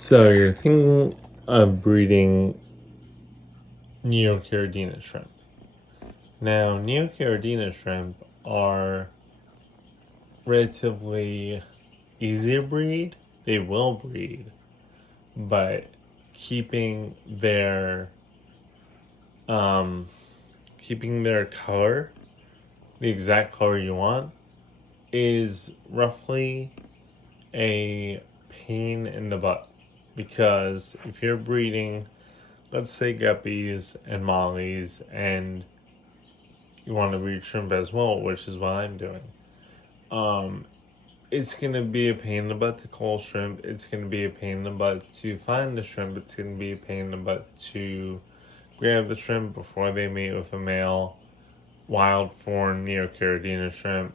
So you're thinking of breeding Caradina shrimp. Now, Caradina shrimp are relatively easy to breed. They will breed, but keeping their um, keeping their color, the exact color you want, is roughly a pain in the butt. Because if you're breeding, let's say guppies and mollies, and you want to breed shrimp as well, which is what I'm doing. Um, it's gonna be a pain in the butt to cull shrimp. It's gonna be a pain in the butt to find the shrimp. It's gonna be a pain in the butt to grab the shrimp before they mate with a male wild form Neocaridina shrimp.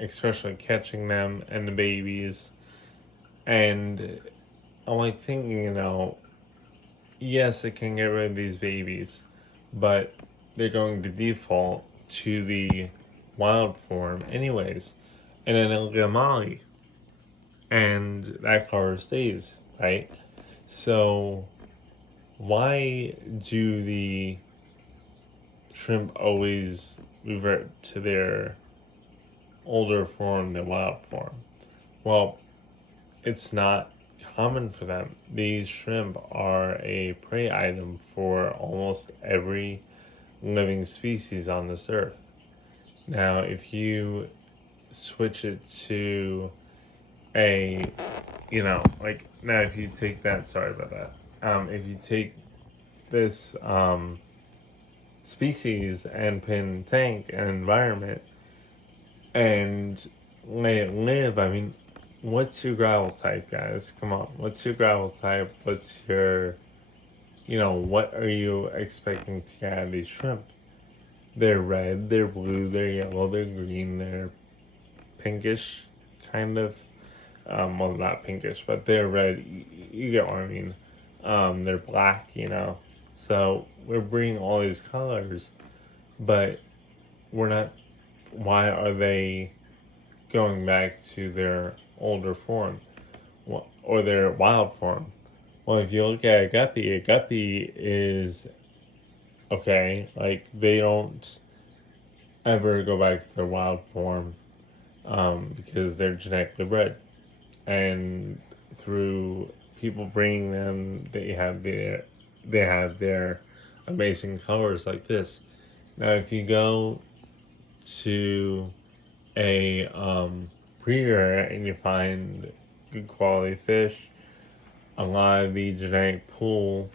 Especially catching them and the babies. And I'm like thinking, yes, it can get rid of these babies, but they're going to default to the wild form anyways. And then it'll get Molly. And that color stays, right? So why do the shrimp always revert to their older form, their wild form? Well, it's not common for them. These shrimp are a prey item for almost every living species on this earth. Now, if you switch it to a, like now if you take that, sorry about that. If you take this species and put in a tank and environment and let it live, I mean, what's your gravel type, guys? Come on, what's your gravel type? What's your, what are you expecting to get out of these shrimp? They're red, they're blue, they're yellow, they're green, they're pinkish, kind of. Well, not pinkish, but they're red. You get what I mean. They're black, So we're bringing all these colors, but we're not. Why are they going back to their older form, or their wild form? Well, if you look at a guppy is okay. Like they don't ever go back to their wild form, because they're genetically bred, and through people bringing them, they have their amazing colors like this. Now, if you go to a breeder and you find good quality fish, a lot of the genetic pool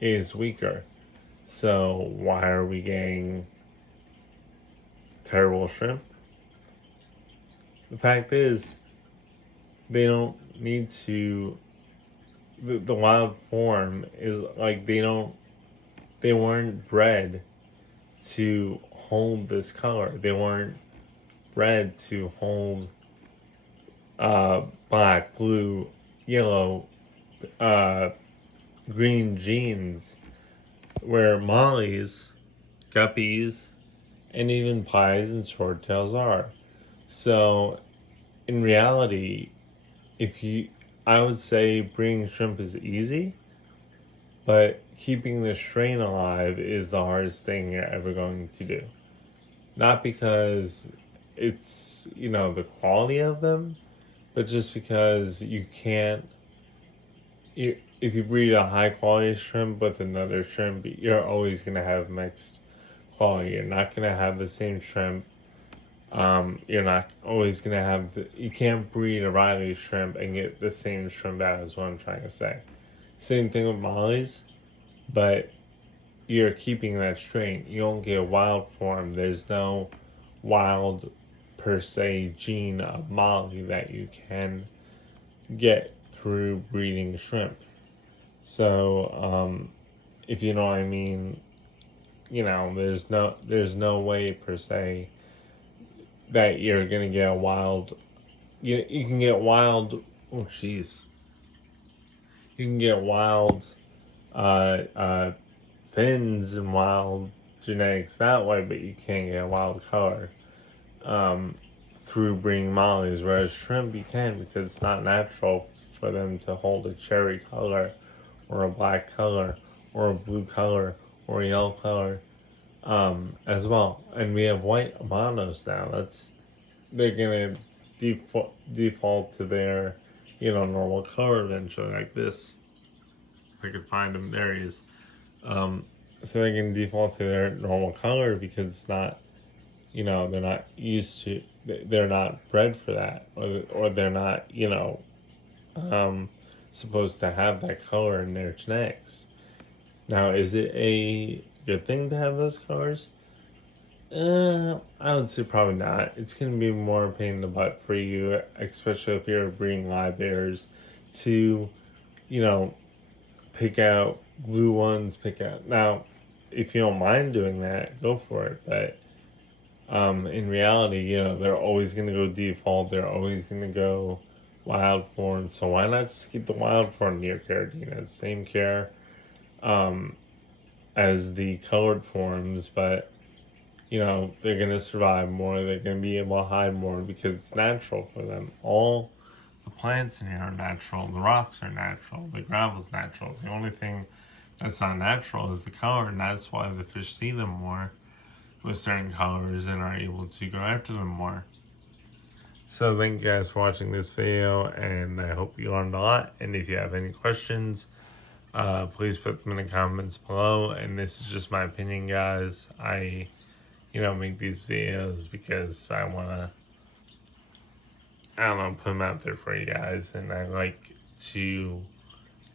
is weaker. So why are we getting terrible shrimp? The fact is, they don't need to. The wild form is like they weren't bred to hold this color. They weren't bred to hold black, blue, yellow, uh, green genes, where mollies, guppies, and even pies and swordtails are. So, in reality, if you, I would say breeding shrimp is easy, but keeping the strain alive is the hardest thing you're ever going to do. Not because it's, the quality of them, but just because you can't. If you breed a high quality shrimp with another shrimp, you're always going to have mixed quality. You're not going to have the same shrimp. You're not always going to have you can't breed a Riley shrimp and get the same shrimp out, is what I'm trying to say. Same thing with mollies, but you're keeping that strain. You don't get a wild form. There's no wild per se gene of molly that you can get through breeding shrimp. So, if you know what I mean, there's no way per se that you're gonna get a wild. You can get wild. Oh, jeez. You can get wild uh, uh, fins and wild genetics that way, but you can't get a wild color through breeding mollies, whereas shrimp you can because it's not natural for them to hold a cherry color or a black color or a blue color or a yellow color as well. And we have white amanos now. They're gonna default to their normal color eventually, like this. If I could find him, there he is. So they can default to their normal color because it's not, they're not used to, they're not bred for that, or they're not, supposed to have that color in their genetics. Now, is it a good thing to have those colors? I would say probably not. It's going to be more a pain in the butt for you, especially if you're breeding live bears, to, you know, pick out blue ones, Now, if you don't mind doing that, go for it. But in reality, they're always going to go default. They're always going to go wild form. So why not just keep the wild form near Caradina? Same care as the colored forms, but they're going to survive more. They're going to be able to hide more because it's natural for them. All the plants in here are natural. The rocks are natural. The gravel's natural. The only thing that's not natural is the color, and that's why the fish see them more with certain colors and are able to go after them more. So thank you guys for watching this video, and I hope you learned a lot. And if you have any questions, please put them in the comments below. And this is just my opinion, guys. I make these videos because I want to, put them out there for you guys. And I like to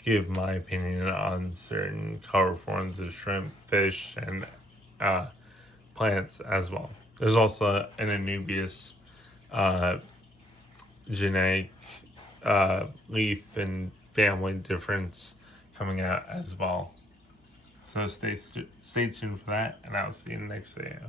give my opinion on certain color forms of shrimp, fish, and plants as well. There's also an Anubias genetic leaf and family difference coming out as well. So stay tuned for that, and I'll see you in the next video.